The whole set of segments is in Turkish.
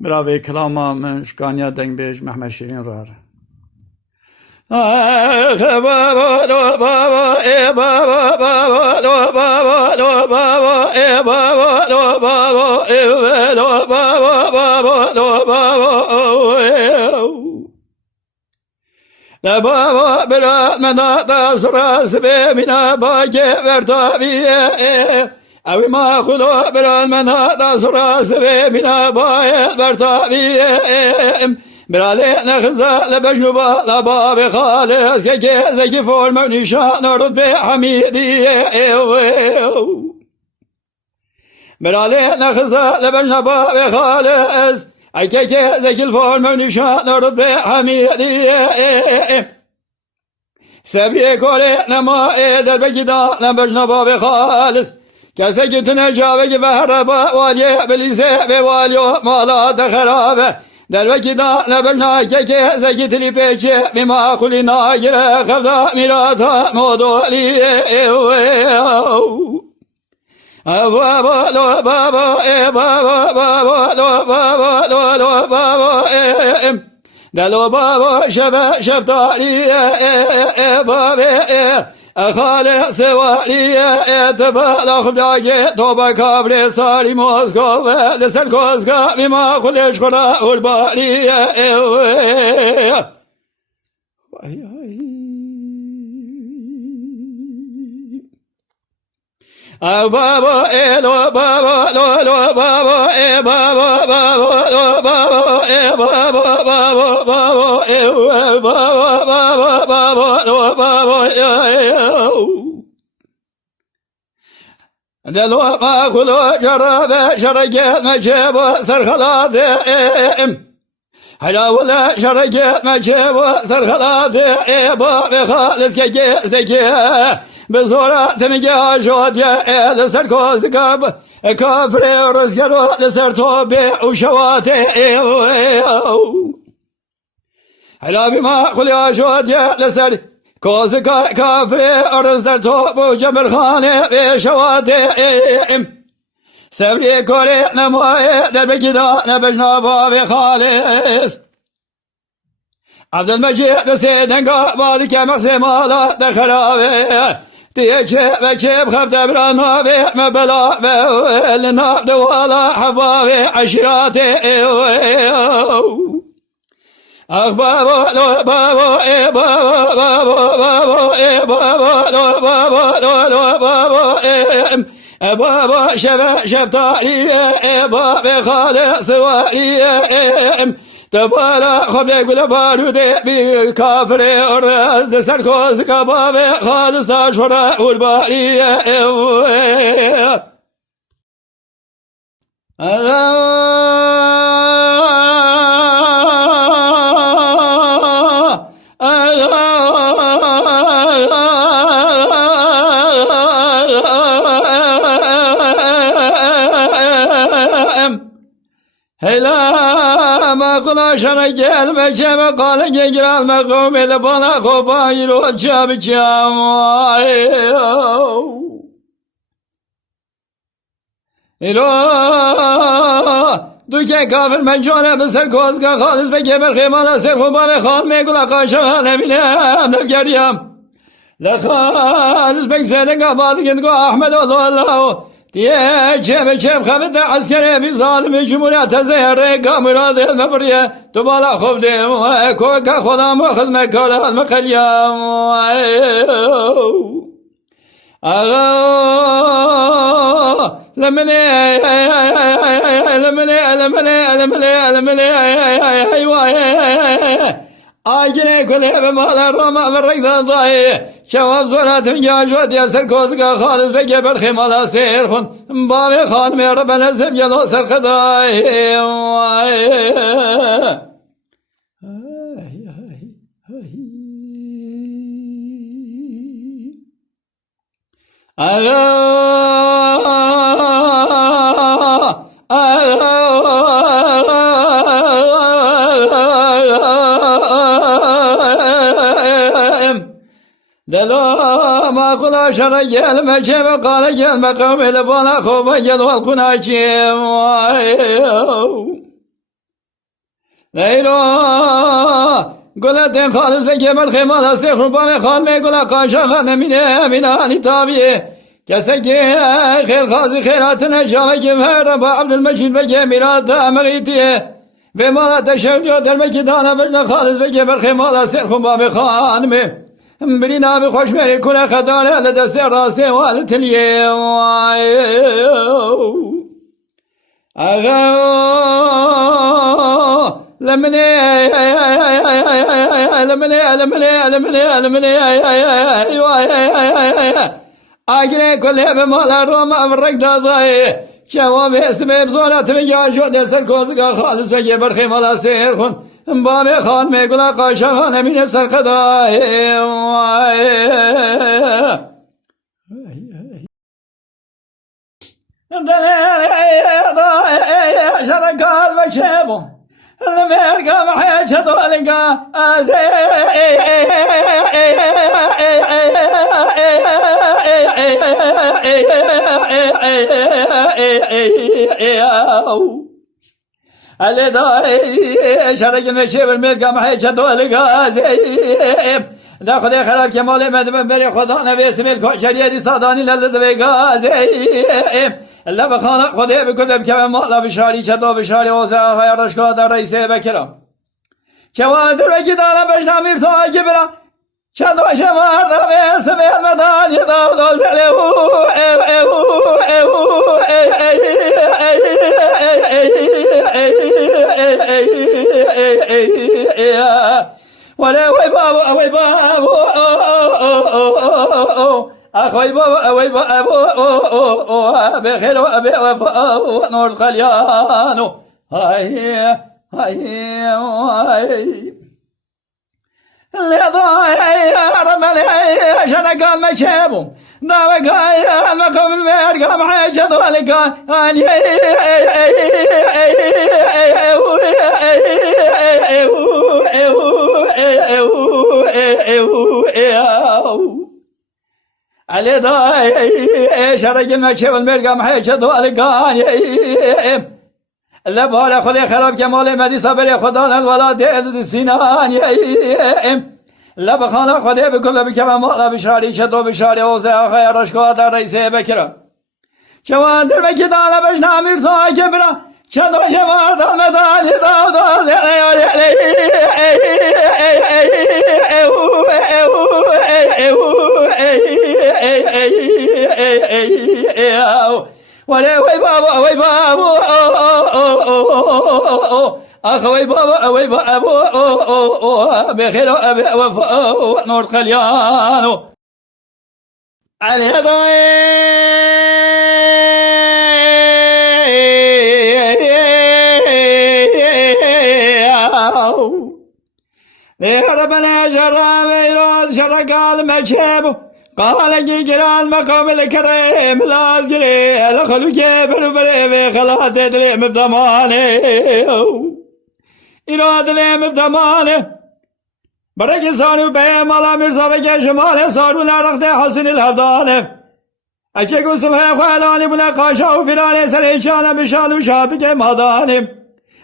Bravo kalama من شکانیا دنگ بیش محمد شیرین رار. Baba berat menada sıras be mina bage vertaviye evi ma kulo berat menada sıras be mina bage vertaviye Birale ne kızale beşnuba la babe khale zeki forma nişan ordu be hamidiye Birale ne kızale beşnuba ve khale Akeke zekil forma nişan ordu be hamidiye Sebriye kore nema eder be gida ne beşnuba ve khalis Kese gütüne cavegi ve haraba valiye belize ve valiyo mala da kharabe Derveki da nebena keke zekitli peçe mima kulina gire kavda mirata modoliye baba lo baba baba lo baba lo baba delo baba şebe şeftaliye baba خاله سوالیه اتبالا خدای توبه کابل ساری موزگو لسر کوزگا بیما خودش خدا اولبالیه بابا لو بابا لو بابا بابا بابا لو بابا بابا بابا بابا لو بابا دلو ما كلو جرب شرقت مجيب سرخلاتهم هلا ولا شرقت مجيب سرخلاتهم بابي خالص زكي بزورة تمجي جوديا لسر كوزقاب كافري رزقرو لسر توبي وشواتي هلا بما خليا جوديا لسر کوزکا کافری ارز در توب و جمل خانه به شوادیم سبلی کاری نمایه در بگیدا نبجنا باب خالص عبدالمجید سیدنگا بادی که مقسی مالا دخرابه دیگه چه و چه بخفت برانوه مبلا و لناب دوالا حباب عشیراتی آخ بابا لو بابا بابا بابا بابا لو بابا لو بابا بابا شفتالي بابا خالص والي تبالا خبر گل بارودی بی کافری ارز سرکوز کباب خالص شورا اولبالی Hela ma kulaşana gelme cebe kale gegir alme kavmele bana kobayır o çabi çam Elo duke kafir mencane beser kozga khalis ve geber khimana ser khumba ve khan me kula kaşa neminem nevgeriyam La khalis bek senen kabal gengo Ahmed Allah diye çem kavete askere bir zalimi cumhuriyete zehre kamera del mebriye tubala khubde ko ka khodam khizme kala maqaliyam aga lemene Agine kule ve malar rama ve rekdan dahi Şevab zoratın gâjot yasir kozga khalis ve geber khimala serkhun Babi khan me rabbena zemyel o serkadahi Delo ma kulaşana gelme cebe kale gelme kavmele bana kova gel ol kunacım لیلا گلت خالص بگه من خیمال سخر با خانم گل قاشق نمینه مینانی تابیه کسی که خیر خازی خیرات نجامه که مرد با عبدالمجید بگه میراد مغیتیه و ما تشویو در مکیدانا بجن خالص بگه من خیمال سخر با خانم بلینا به خوش میری کل خدانه لدست راسه والتلیه آغا لمني اگره کله به مال روم امرک دادای جواب اسم بزرگت میگه شد سر کوزگا خالص بگه برخی مال سیر خون بام خان میگلا قاشق نمین سر خدای شرکال بچه‌بو المرقى محيش طولقى اللي ضاي شرق المشي والمرقى محيش طولقى داخل خراب كمال مدمن بري خدا نبي اسم الكوشريه دي صاداني للذبيقى الله بخانه خدا بكل بكم مالا بشاري چطو بشاري اوزا خيرشكا در رئيس بكرا چوادر وكدانا بشنا ميرسا كبرا چطو شمار دا باسم المدان يداو دوزله ولا وي بابو أخوي بابا بخير وفاء نور خليانو هاي لضاي رمني عشان قام مشابو داوك هاي المقام المرقى محاجة ذلك علي ضاي شرق المشي والمرقى محاجة ذلك لبال خدي خراب كمال مدي صبر خدا الولاد السنان لب خانه خدي بكل بكم مال بشاري شدو بشاري اوزا خيرش قادر رئيس بكرا جوان در مكدان بشنا ميرزا كبرا شدو جمار دمدان داود ولا وي بابو أخوي بابا بخير وفاء نور خليانو على ربنا جرى ويراد شرق المشيبو قال جيران مقام الكريم لازقري الخلوك بربري خلاص تدري مبضمانه إراد لي مبضمانه برك صاروا بمالا مرزا بك شمال صاروا نرخت حسن الهبدانه أشكو سمح خالاني بلا قاشا وفراني سليشانا بشالو شابك مادانه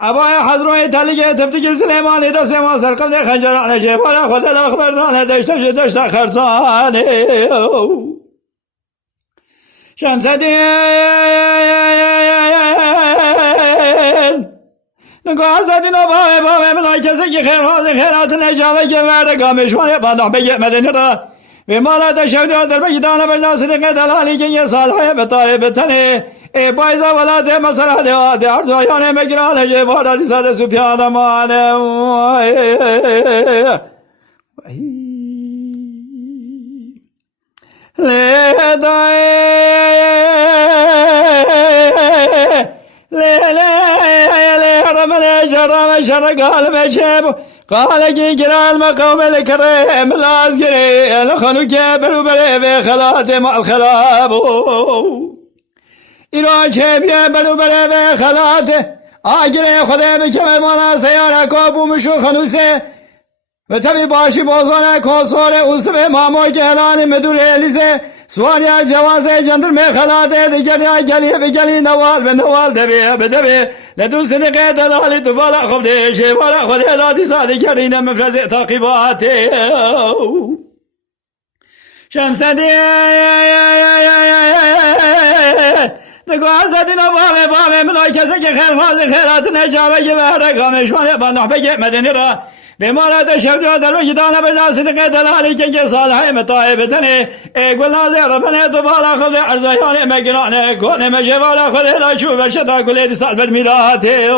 أبايا حضروي تلقى تفتك سليماني دا سما سرقل خنجران شبالا خد الأخبر دانه دشت خرسانه شمس الدين نقاس الدين وبابا ملايكة سكي خيرات نشابه كمارد قامشوان بادح بيئ مدن را بمالا تشهد در بيدان بجنا صدق دلالي كي صالحي بطائب تنه بايزا ولا ده مسرح ده عرضايان مقران جبارة دي سادة سبحان مانه قال مشابه قال جيجرا المقام الكريم لازقري الخلوك بلوبري بخلات مع الخلاب إراجه بيه بلوبري بخلات آگره خدا بکمه مانا سیاره کابو مشو خنوسه و تبی باشی بازانه کاسوره اوسمه ماموی گهلان مدور الیزه سواری جوازه جندر مخلاته دیگر گلی بگلی نوال به نوال دبی بدبی لدون صدقه دلالی دوباره خب دیشه وارا خود هلاتی سالی کرینه مفرز تاقیباتی شمسدی نگاه زدین بامه منای کسی که خیرخواز خیرات نجابه که به رقامه شوانه بندخ بگه مدنی را به مالات شبدو در وقت دانه بجا صدقه دلالی که صالحه مطایب بتنه گل نازه ربنه دوباره خود ارزایان مگرانه کنه مجواره خود هلا چوبه شدا کلی دی سال برمیلاته